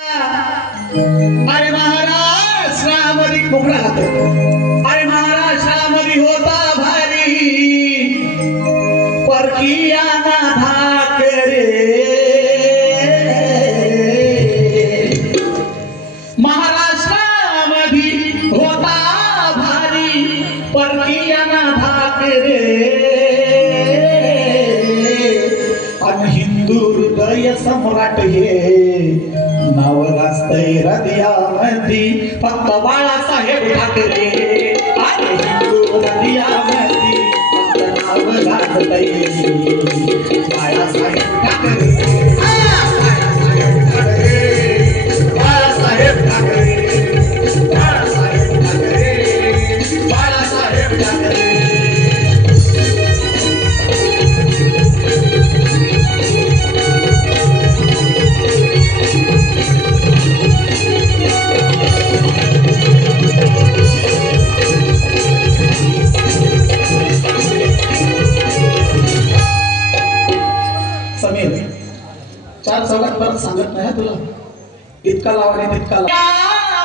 अरे महाराष्ट्रामध्ये मोकळा जातो. अरे महाराष्ट्रामध्ये होता भारी परकीया ना भाकरे. महाराष्ट्रामध्ये होता भारी परकीया ना भाकरे. आणि हिंदू हृदय सम्राट हे नाव गाजतंय हृदयामध्ये फक्त बाळासाहेब ठाकरे. अरे हिंदू हृदयामध्ये फक्त नाव गाजतंय बाळासाहेब ठाकरे. बाळासाहेब ठाकरे, बाळासाहेब ठाकरे, बाळासाहेब ठाकरे. समीर चार चौघात परत सांगत नाही तुला. इतका लावणे तितका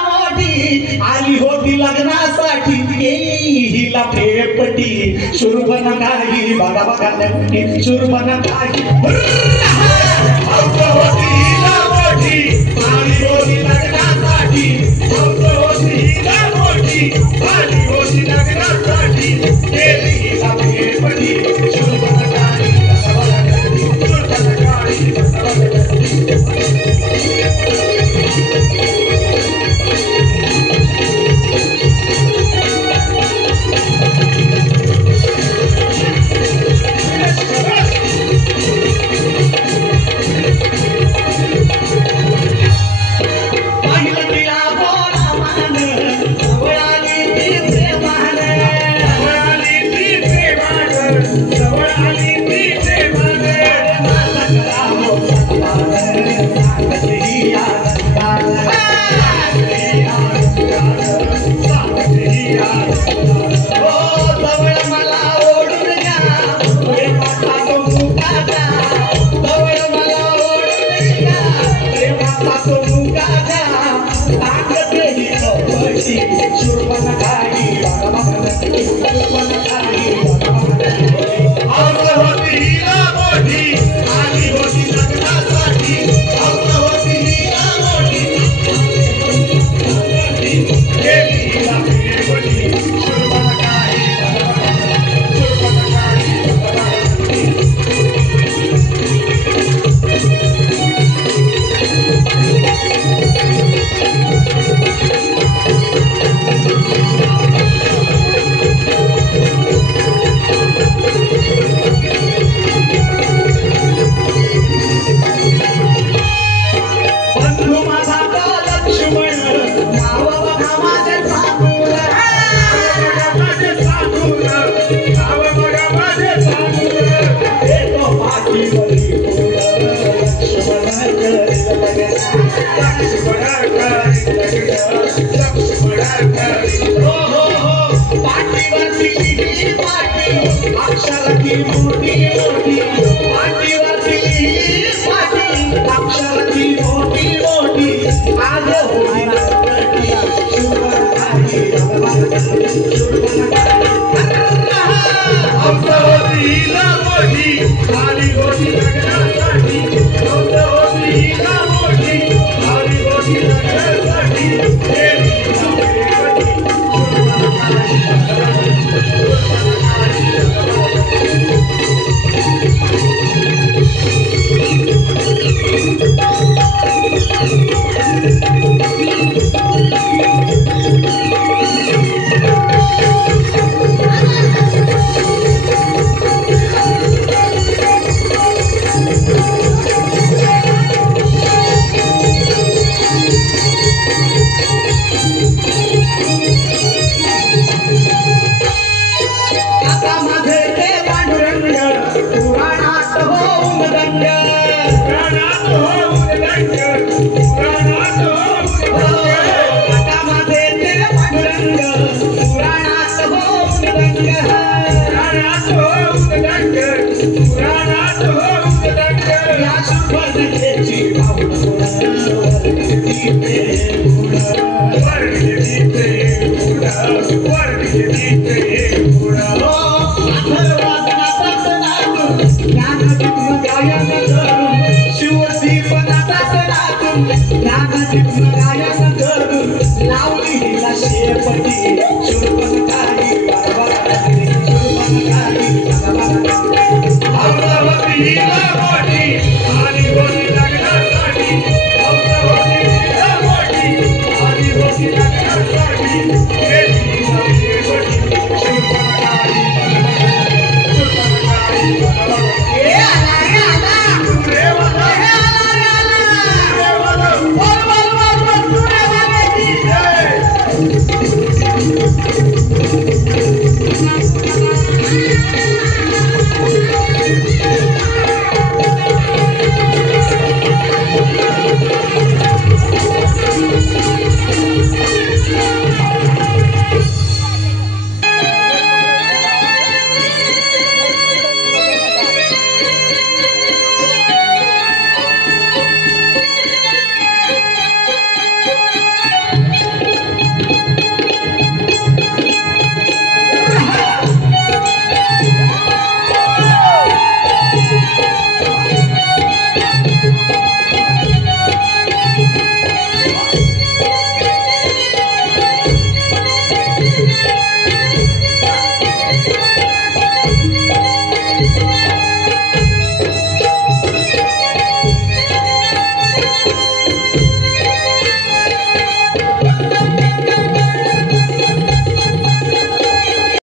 मोठी आली होती लग्नासाठी हिला फेपटी शुरबन काही बघा बघा नक्की शुरबन काही होती हिला मोठी आली होती लग्नासाठी हिला मोठी आली होती लग्नासाठी हिला फेपटी शुरबन काही गायन करून लावली हिला शेपटी